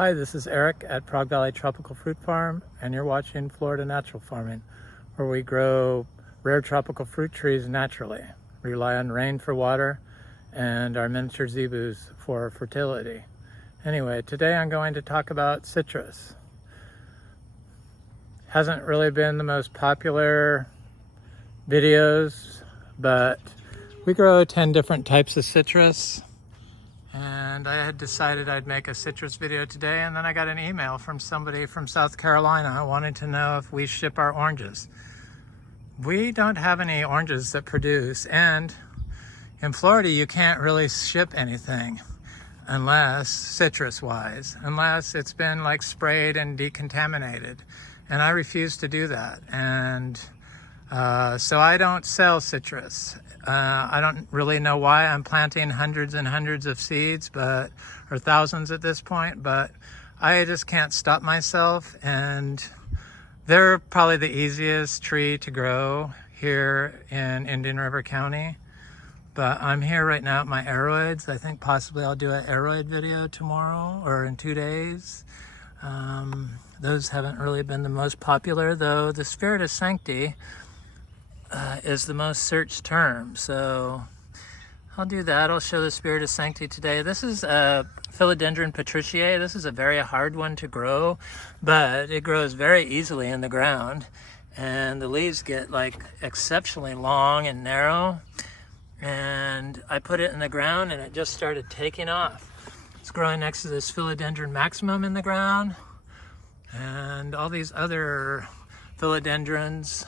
Hi, this is Eric at Frog Valley Tropical Fruit Farm, and you're watching Florida Natural Farming, where we grow rare tropical fruit trees naturally. We rely on rain for water and our miniature Zebus for fertility. Anyway, today I'm going to talk about citrus. Hasn't really been the most popular videos, but we grow 10 different types of citrus. And I had decided I'd make a citrus video today, and then I got an email from somebody from South Carolina wanting to know if we ship our oranges. We don't have any oranges that produce, and in Florida you can't really ship anything unless, citrus-wise, unless it's been like sprayed and decontaminated, and I refuse to do that. And so I don't sell citrus. I don't really know why. I'm planting hundreds and hundreds of seeds, or thousands at this point, but I just can't stop myself. And they're probably the easiest tree to grow here in Indian River County. But I'm here right now at my aroids. I think possibly I'll do an aroid video tomorrow or in 2 days. Those haven't really been the most popular, though the spiritus sancti is the most searched term, so I'll do that. I'll show the spiritus sancti today. This is Philodendron patriciae. This is a very hard one to grow, but it grows very easily in the ground, and the leaves get like exceptionally long and narrow. And I put it in the ground, and it just started taking off. It's growing next to this Philodendron maximum in the ground, and all these other philodendrons.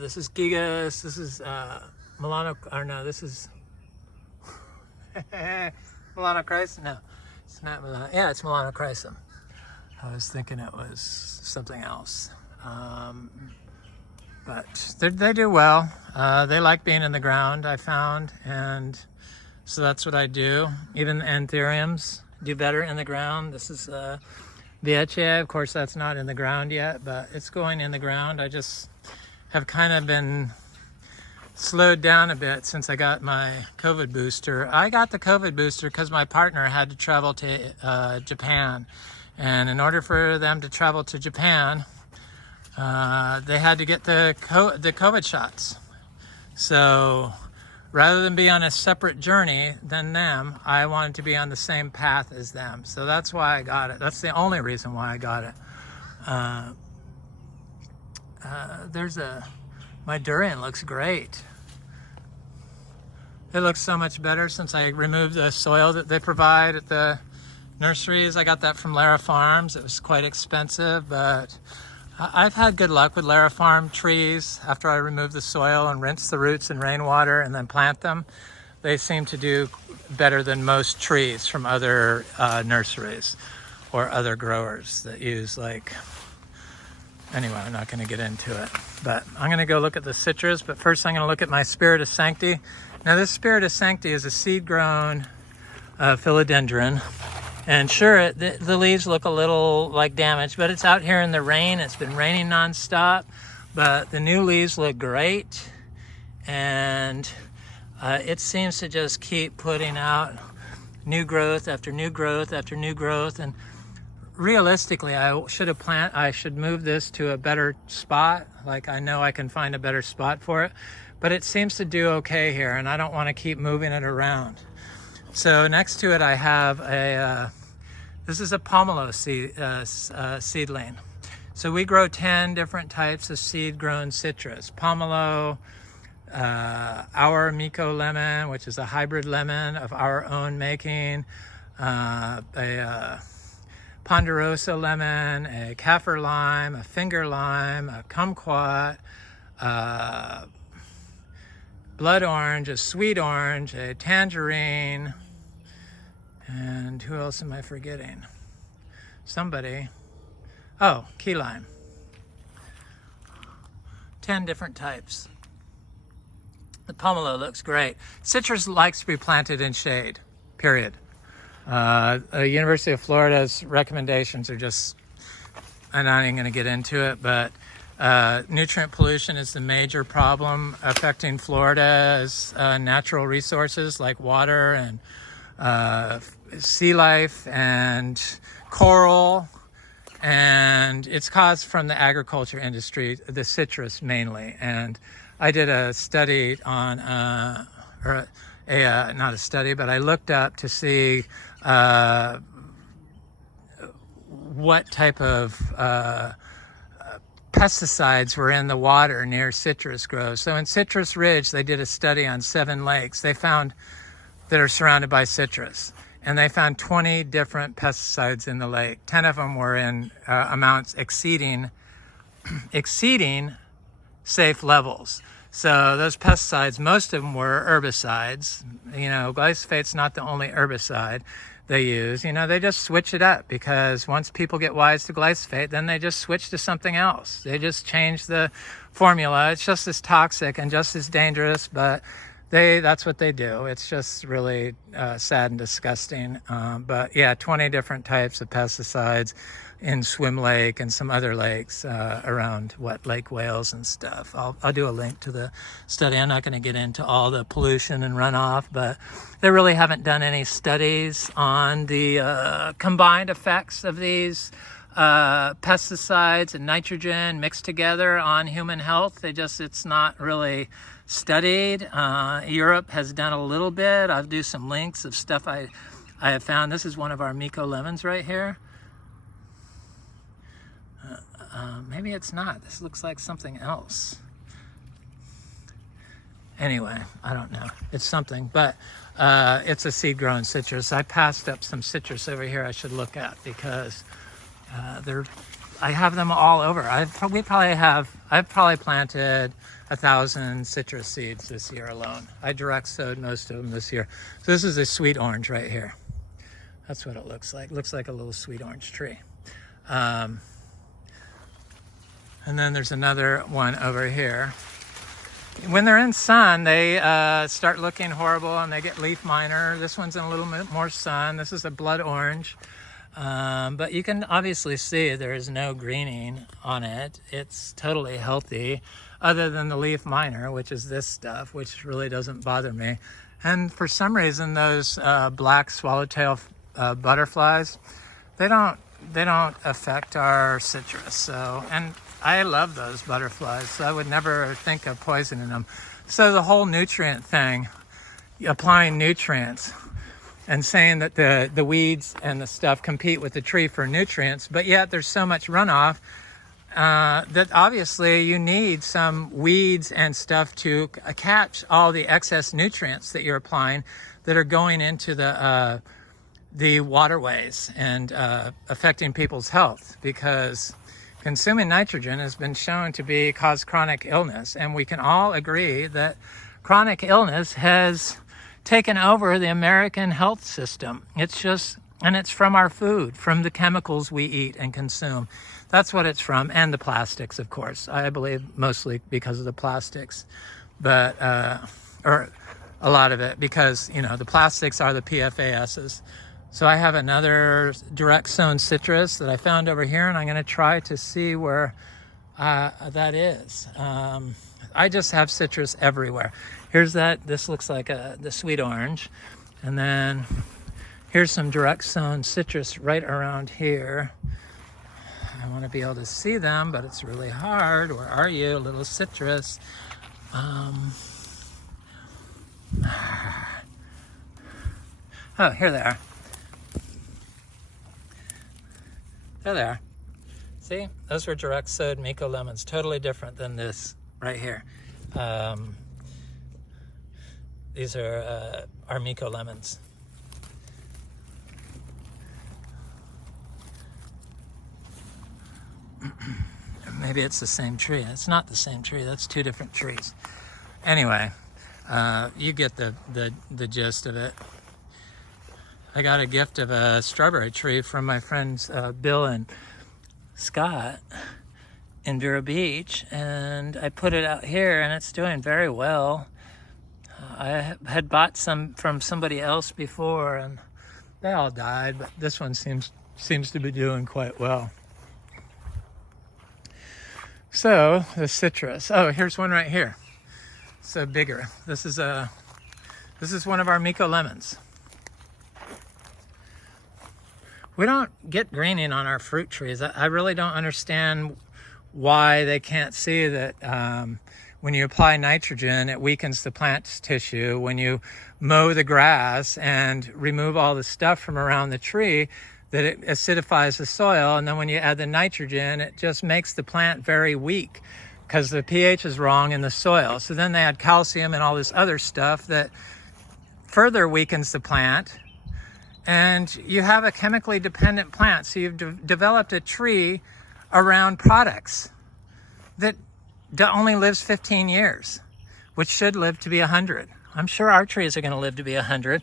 This is gigas, this is this is Melanochrysum. No, it's not yeah, it's Melanochrysum. I was thinking it was something else. But they do well. They like being in the ground, I found, and so that's what I do. Even the anthuriums do better in the ground. This is Vietche. Of course, that's not in the ground yet, but it's going in the ground. I just have kind of been slowed down a bit since I got my COVID booster. I got the COVID booster because my partner had to travel to Japan. And in order for them to travel to Japan, they had to get the COVID shots. So rather than be on a separate journey than them, I wanted to be on the same path as them. So that's why I got it. That's the only reason why I got it. My durian looks great. It looks so much better since I removed the soil that they provide at the nurseries. I got that from Lara Farms. It was quite expensive, but I've had good luck with Lara Farm trees. After I remove the soil and rinse the roots in rainwater and then plant them, they seem to do better than most trees from other nurseries or other growers that use anyway, I'm not going to get into it, but I'm going to go look at the citrus. But first I'm going to look at my spiritus sancti. Now this spiritus sancti is a seed-grown philodendron. And sure, the leaves look a little like damaged, but it's out here in the rain. It's been raining nonstop, but the new leaves look great. And it seems to just keep putting out new growth after new growth after new growth. And realistically, I should move this to a better spot. Like, I know I can find a better spot for it, but it seems to do okay here, and I don't want to keep moving it around. So next to it, I have this is a pomelo seedling. So we grow 10 different types of seed-grown citrus. Pomelo, our Micco Lemon, which is a hybrid lemon of our own making, a Ponderosa Lemon, a Kafir Lime, a finger lime, a Kumquat, blood orange, a sweet orange, a tangerine, and who else am I forgetting? Somebody. Oh, key lime. 10 different types. The pomelo looks great. Citrus likes to be planted in shade, period. University of Florida's recommendations are just, I'm not even going to get into it, but nutrient pollution is the major problem affecting Florida's natural resources like water and sea life and coral, and it's caused from the agriculture industry, the citrus mainly. And I did a study on, not a study, but I looked up to see what type of pesticides were in the water near citrus groves. So in Citrus Ridge, they did a study on 7 lakes they found that are surrounded by citrus. And they found 20 different pesticides in the lake. 10 of them were in amounts exceeding safe levels. So those pesticides, most of them were herbicides. You know, glyphosate not the only herbicide they use. You know, they just switch it up, because once people get wise to glyphosate, then they just switch to something else. They just change the formula. It's just as toxic and just as dangerous, but that's what they do. It's just really sad and disgusting. But yeah, 20 different types of pesticides in Swim Lake and some other lakes around Lake Wales and stuff. I'll do a link to the study. I'm not going to get into all the pollution and runoff, but they really haven't done any studies on the combined effects of these pesticides and nitrogen mixed together on human health. It's not really studied. Europe has done a little bit. I'll do some links of stuff I have found. This is one of our Micco Lemons right here. Maybe it's not. This looks like something else. Anyway, I don't know. It's something, but it's a seed-grown citrus. I passed up some citrus over here I should look at, because I have them all over. I've probably planted 1,000 citrus seeds this year alone. I direct sowed most of them this year. So this is a sweet orange right here. That's what it looks like. It looks like a little sweet orange tree. And then there's another one over here. When they're in sun, they start looking horrible and they get leaf minor. This one's in a little bit more sun. This is a blood orange. But you can obviously see there is no greening on it. It's totally healthy, other than the leaf minor, which is this stuff, which really doesn't bother me. And for some reason, those black swallowtail butterflies, they don't affect our citrus. So, and I love those butterflies, so I would never think of poisoning them. So the whole nutrient thing, applying nutrients and saying that the weeds and the stuff compete with the tree for nutrients, but yet there's so much runoff that obviously you need some weeds and stuff to catch all the excess nutrients that you're applying that are going into the waterways and affecting people's health, because consuming nitrogen has been shown to cause chronic illness. And we can all agree that chronic illness has taken over the American health system. And it's from our food, from the chemicals we eat and consume. That's what it's from, and the plastics, of course. I believe mostly because of the plastics, but or a lot of it, because the plastics are the PFASs. So I have another direct sown citrus that I found over here, and I'm going to try to see where that is. I just have citrus everywhere. Here's that. This looks like the sweet orange. And then here's some direct sown citrus right around here. I want to be able to see them, but it's really hard. Where are you, little citrus? Oh, here they are. There they are. See, those were direct sowed Micco Lemons, totally different than this right here. These are our Micco Lemons. Maybe it's the same tree. It's not the same tree. That's 2 different trees. Anyway, you get the gist of it. I got a gift of a strawberry tree from my friends Bill and Scott in Vero Beach, and I put it out here, and it's doing very well. I had bought some from somebody else before, and they all died, but this one seems to be doing quite well. So the citrus. Oh, here's one right here. So bigger. This is one of our Micco Lemons. We don't get greening on our fruit trees. I really don't understand why they can't see that when you apply nitrogen, it weakens the plant's tissue. When you mow the grass and remove all the stuff from around the tree, that it acidifies the soil. And then when you add the nitrogen, it just makes the plant very weak because the pH is wrong in the soil. So then they add calcium and all this other stuff that further weakens the plant. And you have a chemically dependent plant. So you've developed a tree around products that only lives 15 years, which should live to be 100. I'm sure our trees are going to live to be 100.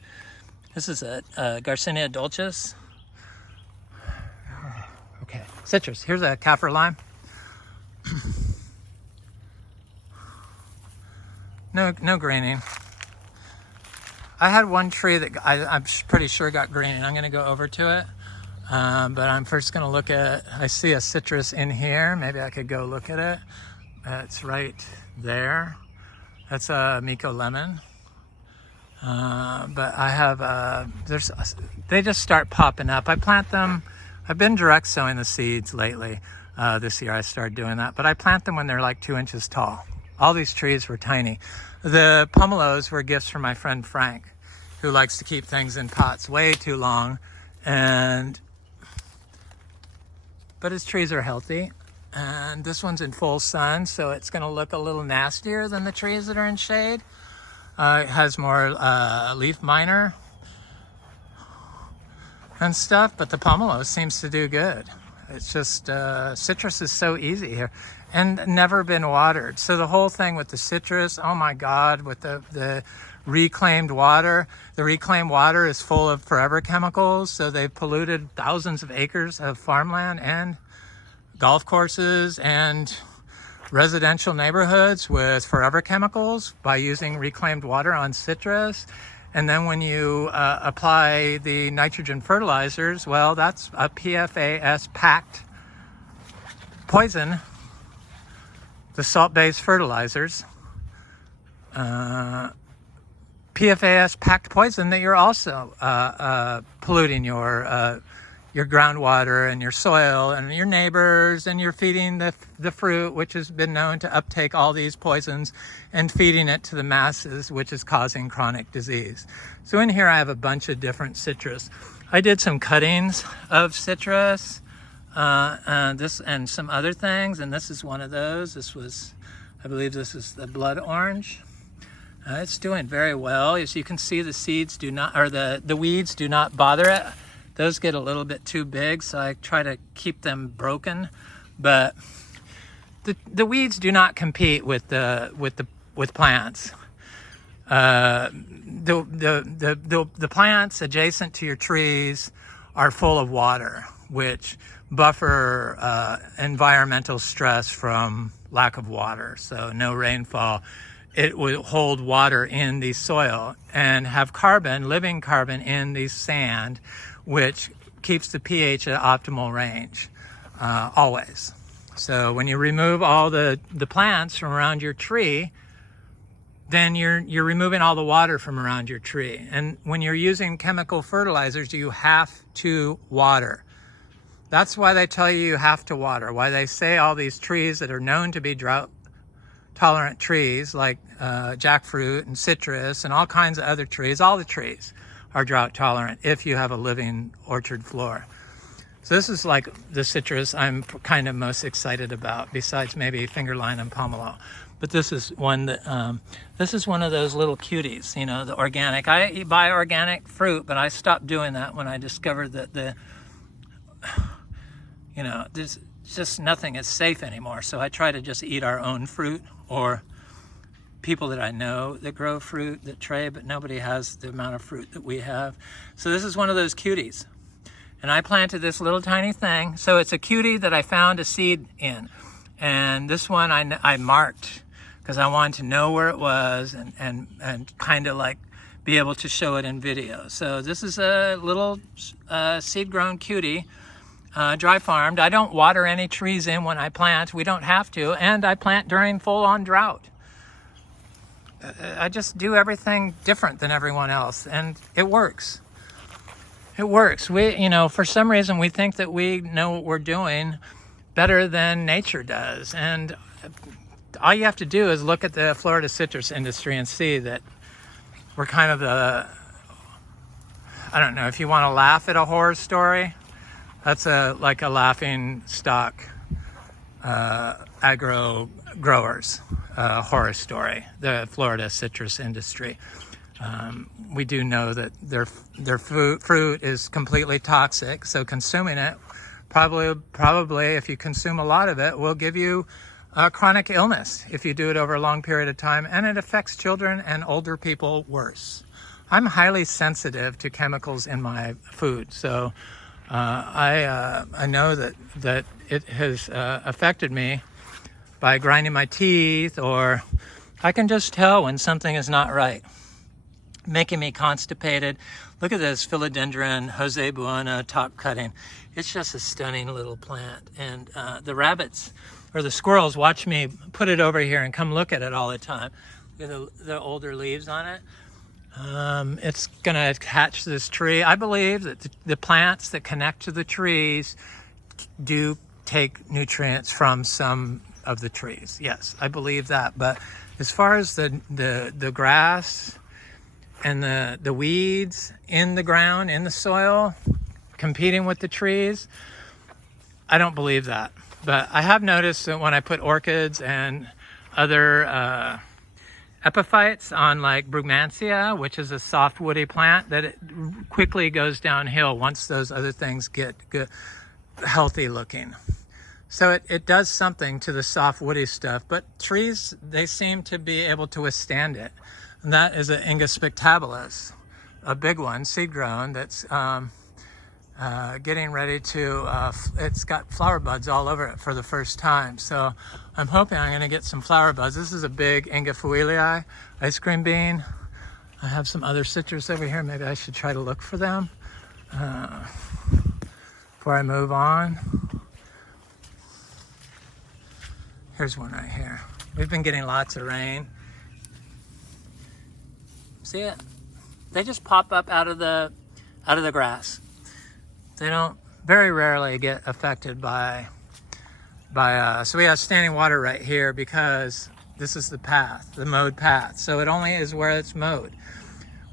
This is a Garcinia dulcis. Okay, citrus. Here's a Kafir Lime. No greening. I had one tree that I'm pretty sure got greening. I'm going to go over to it. But I'm first going to look at, I see a citrus in here. Maybe I could go look at it. It's right there. That's a Micco Lemon. But I have, they just start popping up. I plant them. I've been direct sowing the seeds lately. This year I started doing that. But I plant them when they're like 2 inches tall. All these trees were tiny. The pomelos were gifts from my friend Frank, who likes to keep things in pots way too long. But his trees are healthy. And this one's in full sun, so it's going to look a little nastier than the trees that are in shade. It has more leaf minor and stuff, but the pomelo seems to do good. It's just, citrus is so easy here and never been watered. So the whole thing with the citrus, oh my God, with the reclaimed water, the reclaimed water is full of forever chemicals. So they've polluted thousands of acres of farmland and golf courses and residential neighborhoods with forever chemicals by using reclaimed water on citrus. And then when you apply the nitrogen fertilizers, well, that's a PFAS packed poison, the salt-based fertilizers, PFAS packed poison that you're also polluting your groundwater and your soil and your neighbors, and you're feeding the fruit, which has been known to uptake all these poisons, and feeding it to the masses, which is causing chronic disease. So in here I have a bunch of different citrus. I did some cuttings of citrus, this and some other things, and this is one of those. This was, I believe this is the blood orange. It's doing very well. As you can see, the seeds do not, or the weeds do not bother it. Those get a little bit too big, so I try to keep them broken. But the weeds do not compete with plants. The plants adjacent to your trees are full of water, which buffer environmental stress from lack of water. So no rainfall. It will hold water in the soil and have carbon, living carbon in the sand, which keeps the pH at optimal range, always. So when you remove all the plants from around your tree, then you're removing all the water from around your tree. And when you're using chemical fertilizers, you have to water. That's why they tell you have to water, why they say all these trees that are known to be drought tolerant trees like jackfruit and citrus and all kinds of other trees, all the trees are drought tolerant if you have a living orchard floor. So this is like the citrus I'm kind of most excited about, besides maybe fingerline and pomelo. But this is one that, this is one of those little cuties, you know, the organic. I buy organic fruit, but I stopped doing that when I discovered that you know, there's just nothing is safe anymore. So I try to just eat our own fruit, or people that I know that grow fruit that trade, but nobody has the amount of fruit that we have. So this is one of those cuties. And I planted this little tiny thing. So it's a cutie that I found a seed in. And this one I marked because I wanted to know where it was and kind of like be able to show it in video. So this is a little seed-grown cutie, dry farmed. I don't water any trees in when I plant. We don't have to. And I plant during full-on drought. I just do everything different than everyone else, and it works. It works. We, you know, for some reason we think that we know what we're doing better than nature does. And all you have to do is look at the Florida citrus industry and see that we're kind of the, I don't know, if you want to laugh at a horror story, that's like a laughing stock agro growers horror story, the Florida citrus industry. We do know that their fruit is completely toxic, so consuming it probably if you consume a lot of it will give you chronic illness if you do it over a long period of time, and it affects children and older people worse. I'm highly sensitive to chemicals in my food, so I know that it has affected me by grinding my teeth, or I can just tell when something is not right, making me constipated. Look at this Philodendron Jose Buona top cutting. It's just a stunning little plant, and the rabbits or the squirrels watch me put it over here and come look at it all the time. Look at the older leaves on it. It's gonna attach to this tree. I believe that the plants that connect to the trees do take nutrients from some of the trees. Yes, I believe that. But as far as the grass and the weeds in the ground, in the soil, competing with the trees, I don't believe that. But I have noticed that when I put orchids and other epiphytes on like Brugmansia, which is a soft woody plant, that it quickly goes downhill once those other things get good, healthy looking. So it does something to the soft woody stuff, but trees, they seem to be able to withstand it. And that is an Inga spectabilis, a big one, seed grown, that's getting ready to, it's got flower buds all over it for the first time. So I'm hoping I'm going to get some flower buds. This is a big Inga fuilii ice cream bean. I have some other citrus over here. Maybe I should try to look for them before I move on. Here's one right here. We've been getting lots of rain. See it? They just pop up out of the grass. They don't very rarely get affected by so we have standing water right here because this is the path, the mowed path. So it only is where it's mowed,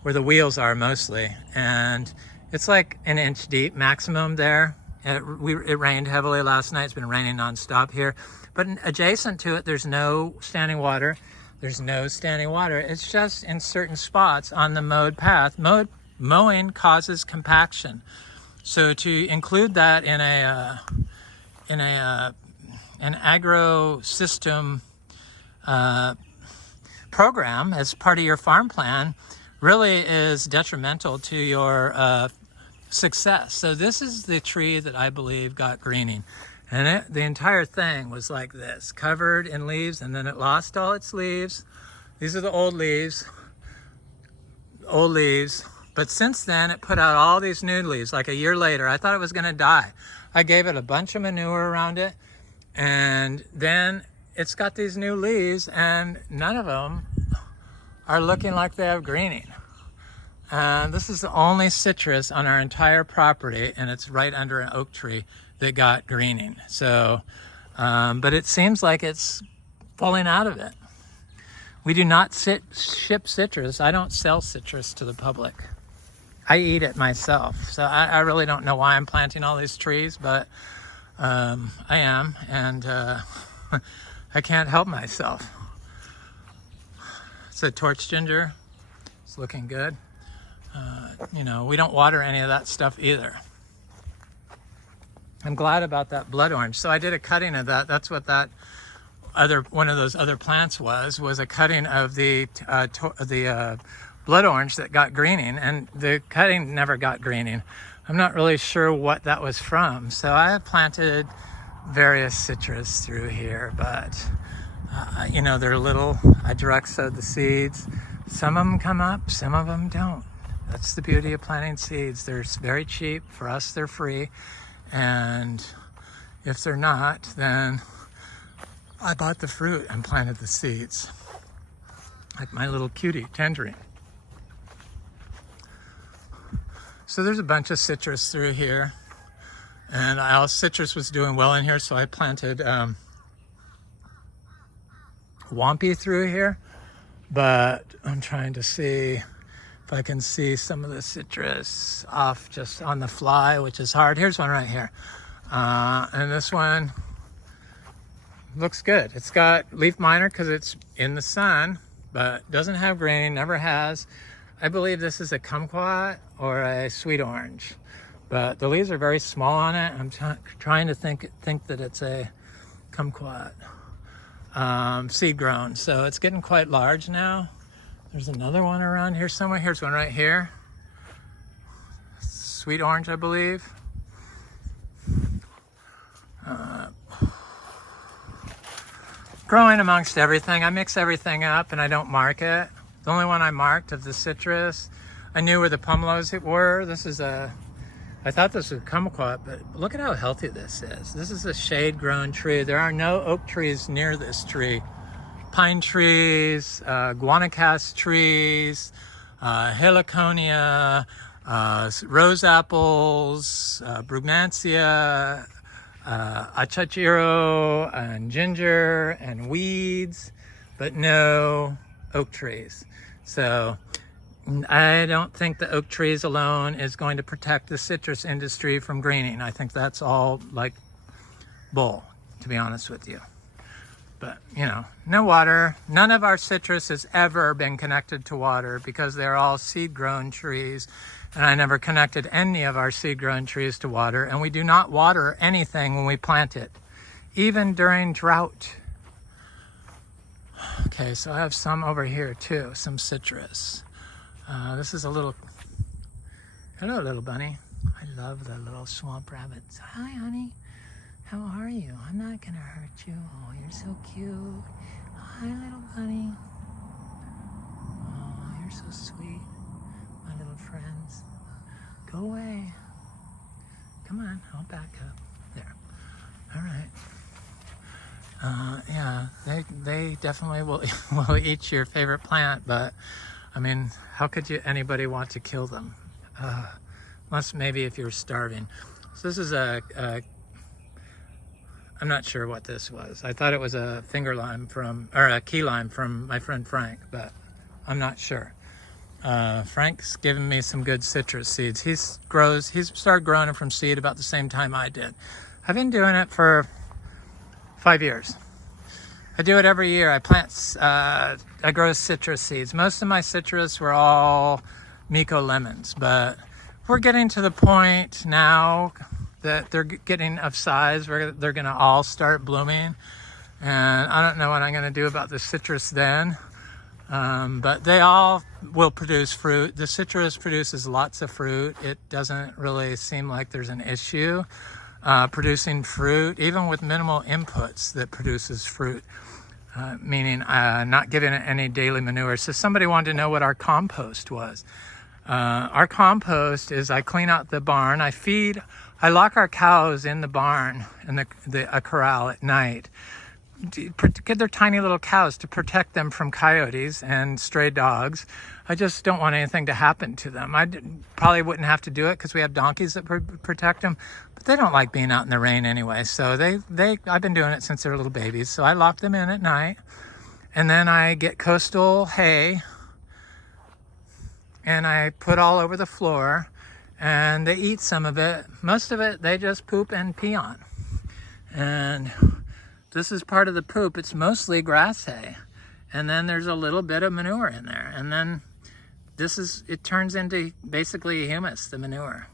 where the wheels are mostly. And it's like an inch deep maximum there. It rained heavily last night. It's been raining nonstop here. But adjacent to it, there's no standing water. There's no standing water. It's just in certain spots on the mowed path. Mowing causes compaction. So to include that in an agro system program as part of your farm plan really is detrimental to your success. So this is the tree that I believe got greening. And the entire thing was like this, covered in leaves, and then it lost all its leaves. These are the old leaves. But since then, it put out all these new leaves, like a year later. I thought it was gonna die. I gave it a bunch of manure around it, and then it's got these new leaves, and none of them are looking like they have greening. And this is the only citrus on our entire property, and it's right under an oak tree that got greening. So, but it seems like it's falling out of it. We do not ship citrus. I don't sell citrus to the public. I eat it myself. So I really don't know why I'm planting all these trees, but I am, and I can't help myself. It's a torch ginger. It's looking good. You know, we don't water any of that stuff either. I'm glad about that blood orange. So I did a cutting of that. That's what that one of those other plants was a cutting of the blood orange that got greening, and the cutting never got greening. I'm not really sure what that was from. So I have planted various citrus through here, but you know, they're little. I direct sowed the seeds. Some of them come up, some of them don't. That's the beauty of planting seeds. They're very cheap. For us, they're free. And if they're not, then I bought the fruit and planted the seeds. Like my little cutie, tangerine. So there's a bunch of citrus through here, and citrus was doing well in here, so I planted wampy through here. But I'm trying to see if I can see some of the citrus off just on the fly, which is hard. Here's one right here. And this one looks good. It's got leaf minor because it's in the sun, but doesn't have green, never has. I believe this is a kumquat or a sweet orange, but the leaves are very small on it. I'm trying to think that it's a kumquat. Seed grown, so it's getting quite large now. There's another one around here somewhere. Here's one right here. Sweet orange, I believe. Growing amongst everything. I mix everything up and I don't mark it. The only one I marked of the citrus, I knew where the pomelos were. I thought this was kumquat, but look at how healthy this is. This is a shade-grown tree. There are no oak trees near this tree. Pine trees, guanacaste trees, heliconia, rose apples, brugmansia, achachiro, and ginger, and weeds, but no oak trees. So I don't think the oak trees alone is going to protect the citrus industry from greening. I think that's all like bull, to be honest with you. But, you know, no water. None of our citrus has ever been connected to water because they're all seed-grown trees. And I never connected any of our seed-grown trees to water. And we do not water anything when we plant it, even during drought. Okay, so I have some over here too, some citrus. This is a little, hello little bunny. I love the little swamp rabbits. Hi honey, how are you? I'm not gonna hurt you. Oh, you're so cute. Hi little bunny. Oh, you're so sweet, my little friends. Go away. Come on, I'll back up. There, all right. Yeah, they definitely will eat your favorite plant, but I mean, how could anybody want to kill them? Unless maybe if you're starving. So this is I'm not sure what this was. I thought it was a finger lime or a key lime from my friend Frank, but I'm not sure. Frank's given me some good citrus seeds. He's started growing them from seed about the same time I did. I've been doing it for 5 years. I do it every year. I grow citrus seeds. Most of my citrus were all Micco Lemons, but we're getting to the point now that they're getting of size where they're gonna all start blooming. And I don't know what I'm gonna do about the citrus then, but they all will produce fruit. The citrus produces lots of fruit. It doesn't really seem like there's an issue producing fruit, even with minimal inputs that produces fruit. Meaning not giving it any daily manure. So somebody wanted to know what our compost was. Our compost is I clean out the barn. I lock our cows in the barn in a corral at night. They're tiny little cows to protect them from coyotes and stray dogs. I just don't want anything to happen to them. I probably wouldn't have to do it because we have donkeys that protect them, but they don't like being out in the rain anyway. So I've been doing it since they were little babies. So I lock them in at night, and then I get coastal hay and I put all over the floor, and they eat some of it. Most of it they just poop and pee on. And this is part of the poop. It's mostly grass hay. And then there's a little bit of manure in there. And then it turns into basically humus, the manure.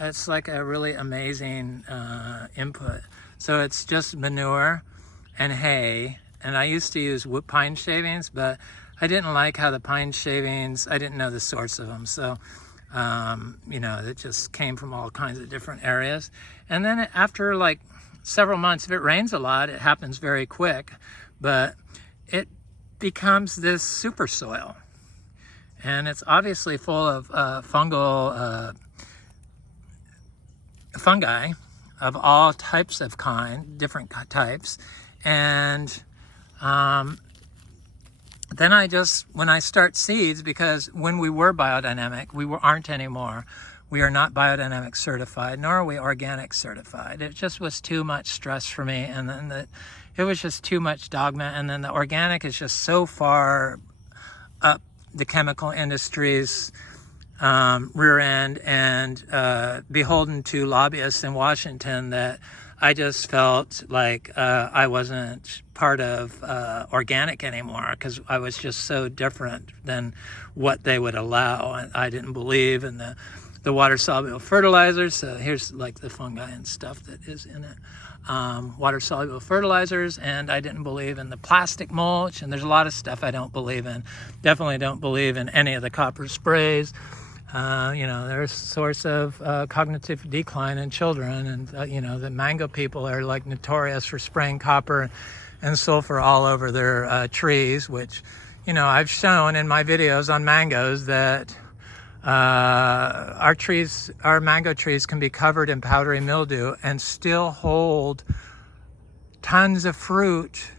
It's like a really amazing input. So it's just manure and hay. And I used to use pine shavings, but I didn't like how the pine shavings, I didn't know the source of them. So, you know, it just came from all kinds of different areas. And then after like several months, if it rains a lot, it happens very quick, but it becomes this super soil. And it's obviously full of fungal fungi of all types of different types. And then when I start seeds, because when we were biodynamic, aren't anymore. We are not biodynamic certified, nor are we organic certified. It just was too much stress for me, and then it was just too much dogma, and then the organic is just so far up the chemical industry's rear end and beholden to lobbyists in Washington that I just felt like I wasn't part of organic anymore, because I was just so different than what they would allow. And I didn't believe in the water-soluble fertilizers. So here's like the fungi and stuff that is in it. Water-soluble fertilizers, and I didn't believe in the plastic mulch, and there's a lot of stuff I don't believe in. Definitely don't believe in any of the copper sprays. They're a source of cognitive decline in children, and the mango people are like notorious for spraying copper and sulfur all over their trees, which I've shown in my videos on mangoes that our mango trees can be covered in powdery mildew and still hold tons of fruit.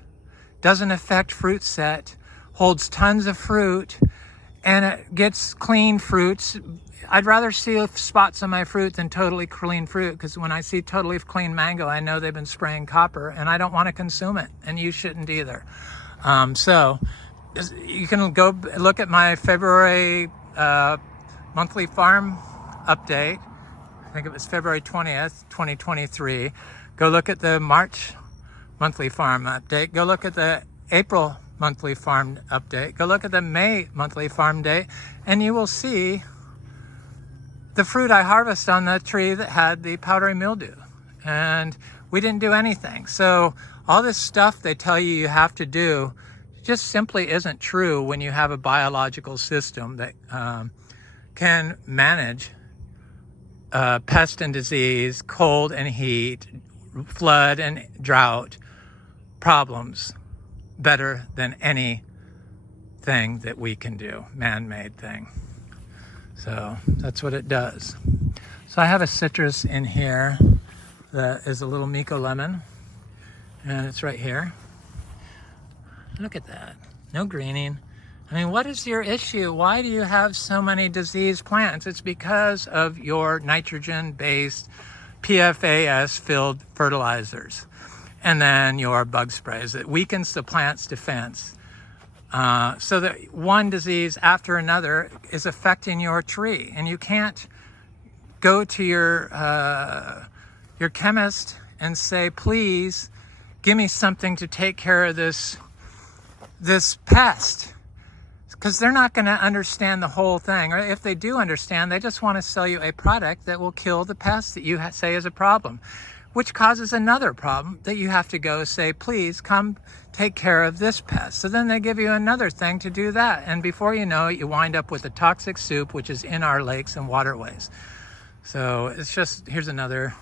Doesn't affect fruit set, holds tons of fruit, and it gets clean fruits. I'd rather see spots on my fruit than totally clean fruit, because when I see totally clean mango, I know they've been spraying copper, and I don't want to consume it, and you shouldn't either. So you can go look at my February monthly farm update. I think it was February 20th, 2023. Go look at the March monthly farm update. Go look at the April monthly farm update. Go look at the May monthly farm date, and you will see the fruit I harvest on the tree that had the powdery mildew. And we didn't do anything. So all this stuff they tell you have to do just simply isn't true when you have a biological system that can manage pest and disease, cold and heat, flood and drought problems better than anything that we can do, man-made thing. So that's what it does. So I have a citrus in here that is a little Micco Lemon, and it's right here. Look at that, no greening. I mean, what is your issue? Why do you have so many diseased plants? It's because of your nitrogen-based PFAS-filled fertilizers, and then your bug sprays. It weakens the plant's defense. So that one disease after another is affecting your tree, and you can't go to your chemist and say, please give me something to take care of this pest, because they're not going to understand the whole thing. Or if they do understand, they just want to sell you a product that will kill the pest that you say is a problem, which causes another problem that you have to go say, please come take care of this pest. So then they give you another thing to do that. And before you know it, you wind up with a toxic soup, which is in our lakes and waterways. So it's just, here's another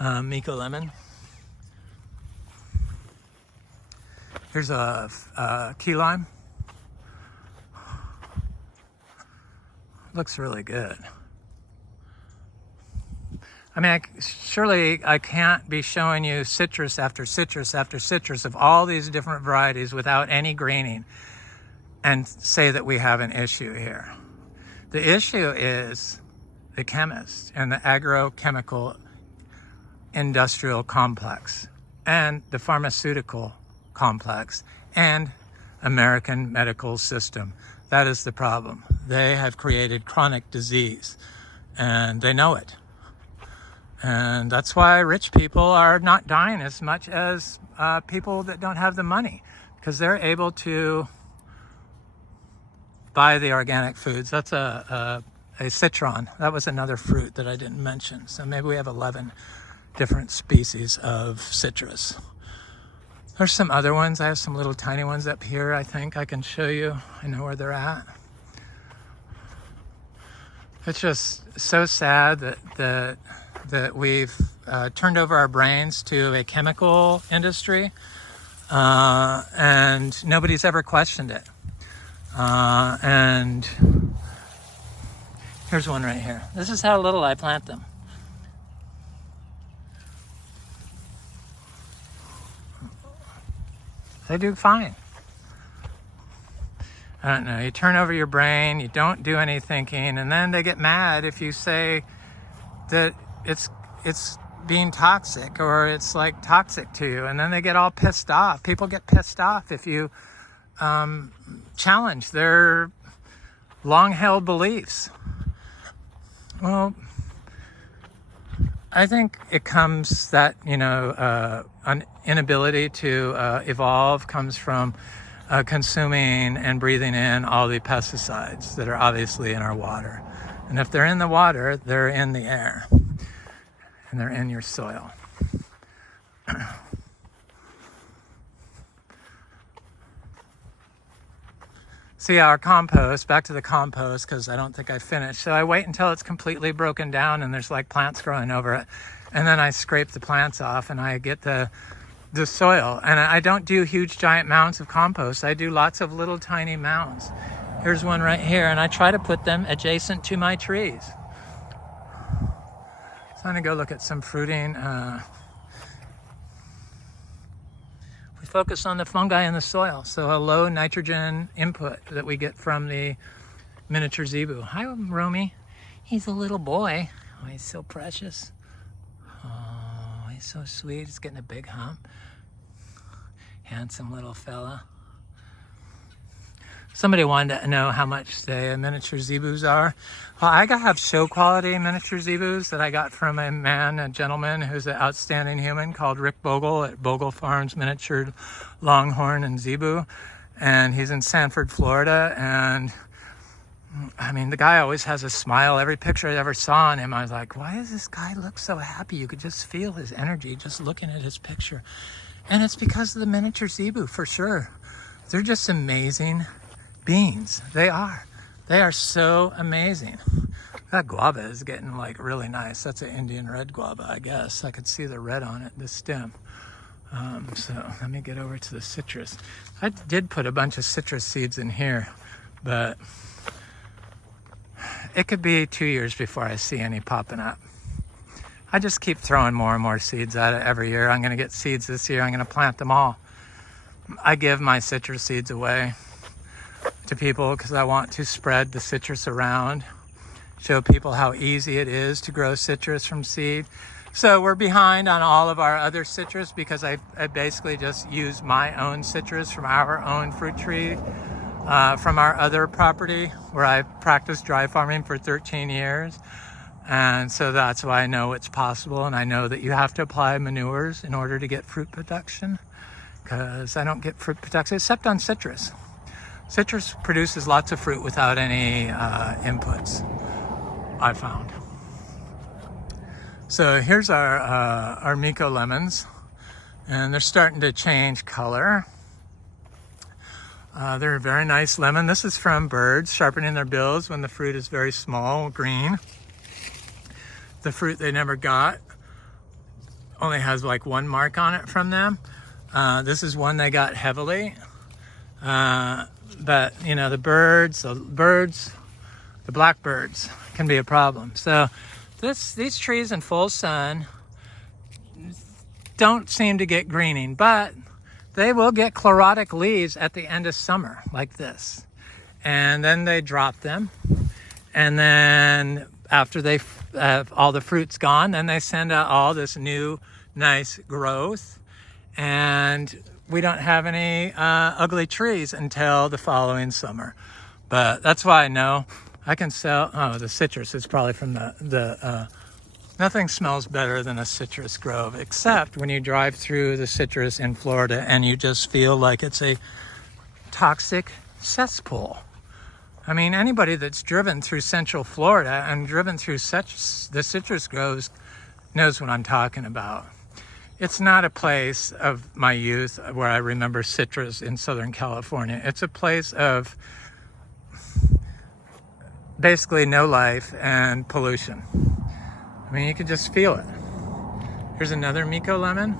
Micco Lemon. Here's a key lime. Looks really good. I mean, surely I can't be showing you citrus after citrus after citrus of all these different varieties without any greening and say that we have an issue here. The issue is the chemist and the agrochemical industrial complex and the pharmaceutical complex and American medical system. That is the problem. They have created chronic disease, and they know it. And that's why rich people are not dying as much as people that don't have the money, because they're able to buy the organic foods. That's a citron. That was another fruit that I didn't mention. So maybe we have 11 different species of citrus. There's some other ones. I have some little tiny ones up here, I think I can show you. I know where they're at. It's just so sad that we've turned over our brains to a chemical industry, and nobody's ever questioned it. And here's one right here. This is how little I plant them. They do fine. I don't know, you turn over your brain, you don't do any thinking, and then they get mad if you say that it's being toxic or it's like toxic to you, and then they get all pissed off. People get pissed off if you challenge their long-held beliefs. Well, I think it comes that, an inability to evolve comes from consuming and breathing in all the pesticides that are obviously in our water. And if they're in the water, they're in the air and they're in your soil. See, our compost, back to the compost, because I don't think I finished. So I wait until it's completely broken down and there's like plants growing over it. And then I scrape the plants off and I get the soil. And I don't do huge giant mounds of compost. I do lots of little tiny mounds. Here's one right here, and I try to put them adjacent to my trees. So I'm gonna go look at some fruiting. We focus on the fungi in the soil. So a low nitrogen input that we get from the miniature Zebu. Hi, Roamy. He's a little boy. Oh, he's so precious. Oh, he's so sweet. He's getting a big hump. Handsome little fella. Somebody wanted to know how much the miniature Zebus are. Well, I have show quality miniature Zebus that I got from a gentleman who's an outstanding human called Rick Bogle at Bogle Farms Miniature Longhorn and Zebu. And he's in Sanford, Florida. And I mean, the guy always has a smile. Every picture I ever saw on him, I was like, why does this guy look so happy? You could just feel his energy just looking at his picture. And it's because of the miniature Zebu, for sure. They're just amazing beings. They are so amazing. That guava is getting like really nice. That's an Indian red guava, I guess. I could see the red on it, the stem. So let me get over to the citrus. I did put a bunch of citrus seeds in here, but it could be 2 years before I see any popping up. I just keep throwing more and more seeds at it every year. I'm gonna get seeds this year. I'm gonna plant them all. I give my citrus seeds away to people because I want to spread the citrus around, show people how easy it is to grow citrus from seed. So we're behind on all of our other citrus because I basically just use my own citrus from our own fruit tree, from our other property where I practiced dry farming for 13 years. And so that's why I know it's possible, and I know that you have to apply manures in order to get fruit production, because I don't get fruit production except on citrus. Citrus produces lots of fruit without any inputs, I found. So here's our Micco lemons, and they're starting to change color. They're a very nice lemon. This is from birds sharpening their bills when the fruit is very small, green. The fruit they never got only has like one mark on it from them. This is one they got heavily. But you know, the blackbirds can be a problem. So these trees in full sun don't seem to get greening, but they will get chlorotic leaves at the end of summer like this. And then they drop them. And then after all the fruit's gone, then they send out all this new nice growth. And we don't have any ugly trees until the following summer. But that's why I know I can sell, the citrus is probably from nothing smells better than a citrus grove, except when you drive through the citrus in Florida and you just feel like it's a toxic cesspool. I mean, anybody that's driven through Central Florida and driven through the citrus groves knows what I'm talking about. It's not a place of my youth where I remember citrus in Southern California. It's a place of basically no life and pollution. I mean, you can just feel it. Here's another Micco lemon.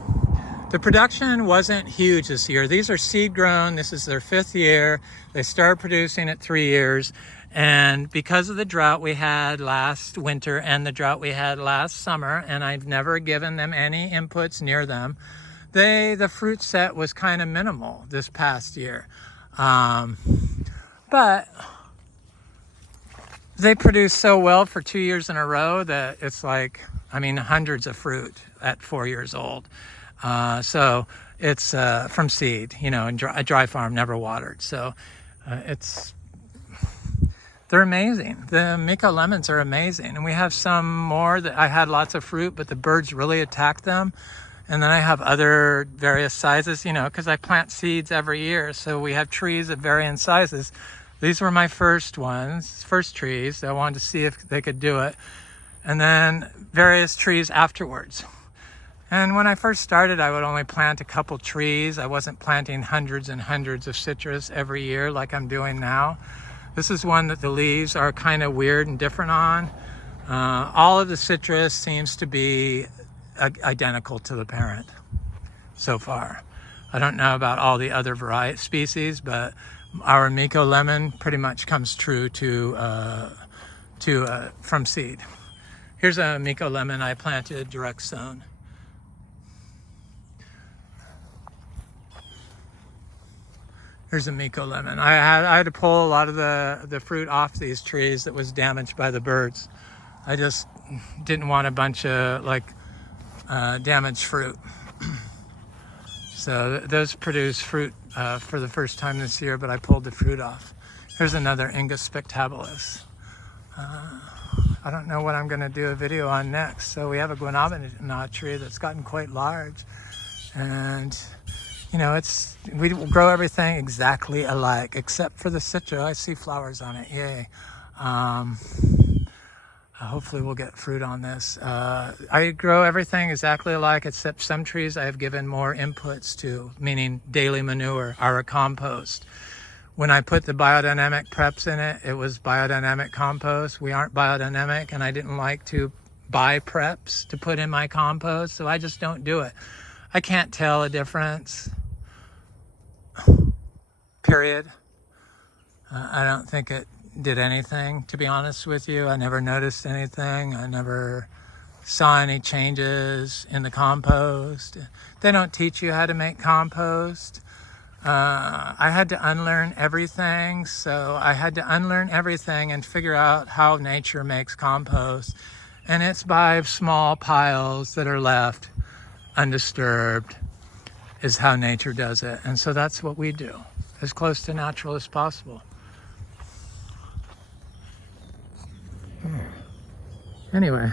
The production wasn't huge this year. These are seed grown. This is their 5th year. They started producing at 3 years. And because of the drought we had last winter and the drought we had last summer, and I've never given them any inputs near them, the fruit set was kind of minimal this past year. But they produce so well for 2 years in a row that it's like, I mean, hundreds of fruit at 4 years old. So it's from seed, you know, and a dry farm, never watered. So they're amazing. The Micco lemons are amazing. And we have some more that I had lots of fruit, but the birds really attacked them. And then I have other various sizes, you know, because I plant seeds every year. So we have trees of varying sizes. These were my first trees. I wanted to see if they could do it. And then various trees afterwards. And when I first started, I would only plant a couple trees. I wasn't planting hundreds and hundreds of citrus every year like I'm doing now. This is one that the leaves are kind of weird and different on. All of the citrus seems to be identical to the parent so far. I don't know about all the other variety species, but our Micco Lemon pretty much comes true from seed. Here's a Micco Lemon I planted direct sown. Here's a Micco Lemon. I had to pull a lot of the fruit off these trees that was damaged by the birds. I just didn't want a bunch of damaged fruit. So those produce fruit for the first time this year, but I pulled the fruit off. Here's another Ingus spectabilis. I don't know what I'm going to do a video on next. So we have a guanabana tree that's gotten quite large, and you know, we grow everything exactly alike except for the citra. I see flowers on it. Yay! Hopefully we'll get fruit on this. I grow everything exactly alike except some trees I have given more inputs to, meaning daily manure, our compost. When I put the biodynamic preps in it, it was biodynamic compost. We aren't biodynamic, and I didn't like to buy preps to put in my compost, so I just don't do it. I can't tell a difference, period. I don't think it did anything, to be honest with you. I never noticed anything. I never saw any changes in the compost. They don't teach you how to make compost. I had to unlearn everything. So I had to unlearn everything and figure out how nature makes compost. And it's by small piles that are left undisturbed is how nature does it. And so that's what we do, as close to natural as possible. Anyway,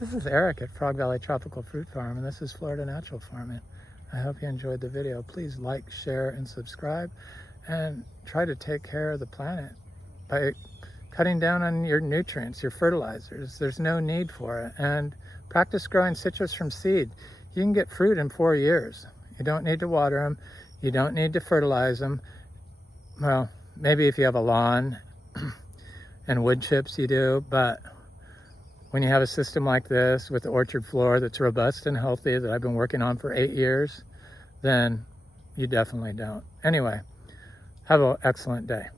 this is Eric at Frog Valley Tropical Fruit Farm, and this is Florida Natural Farming. I hope you enjoyed the video. Please like, share, and subscribe, and try to take care of the planet by cutting down on your nutrients, your fertilizers. There's no need for it. And practice growing citrus from seed. You can get fruit in 4 years. You don't need to water them. You don't need to fertilize them. Well, maybe if you have a lawn and wood chips you do, but when you have a system like this with the orchard floor that's robust and healthy that I've been working on for 8 years, then you definitely don't. Anyway, have an excellent day.